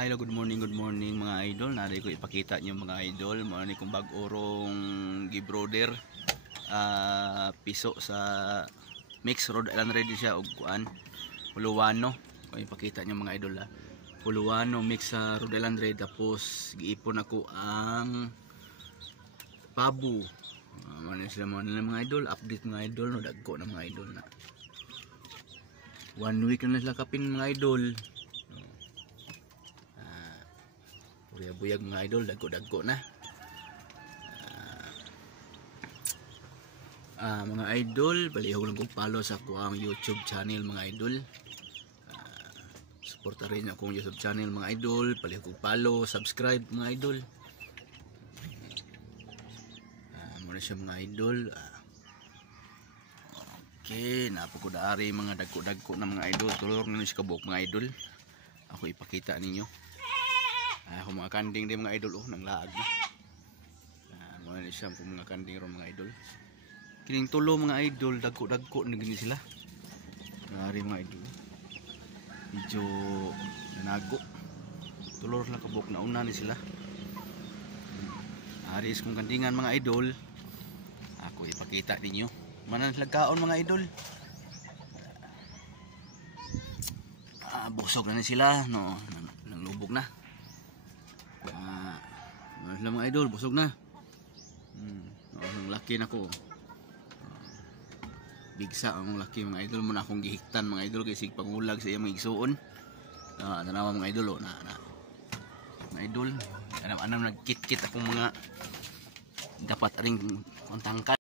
Hello, good morning mga idol. Nari ko ipakita niyo mga idol. Mao ni kung bag-orong gibroder piso sa mix Rhode Island Red siya og kuan. Puluwano. Ko ipakita niyo mga idol Puluwano mix sa Rhode Island Red, tapos giipon ako ang pabu. Mao ni sila mga idol, update mga idol, no dagko na mga idol na. 1 week na sila kapin mga idol. Buyag mga idol, dagko-dagko na. Mga idol, palihog lang kong follow sa akong YouTube channel mga idol. Suporta rin akong YouTube channel mga idol, palihog kong follow, subscribe mga idol. Muna siya mga idol. Okay, napagkudaari mga dagko-dagko na mga idol. Tulor na siya kabuk mga idol. Ako ipakita ninyo. Ako mga kanding din mga idol, nang laag na. Muna ni siya kung mga kanding ron mga idol. Kining tulo mga idol, dagko-dagko na gini sila. Dari mga idol. Medyo nanago. Tulor lang kabuk na una ni sila. Aris kong kandingan mga idol. Ako ipakita ninyo. Manan lagkaon mga idol. Busog na ni sila, no, nanglubog na. Mga idol, busog na. Ang laki na ko. Bigsa ang laki mga idol, muna akong gihiktan mga idol kasi pangulag sa iyang mga igsuon. Tanawa mga idol, mga idol, anam nagkit-kit akong mga dapat ring kontangkan.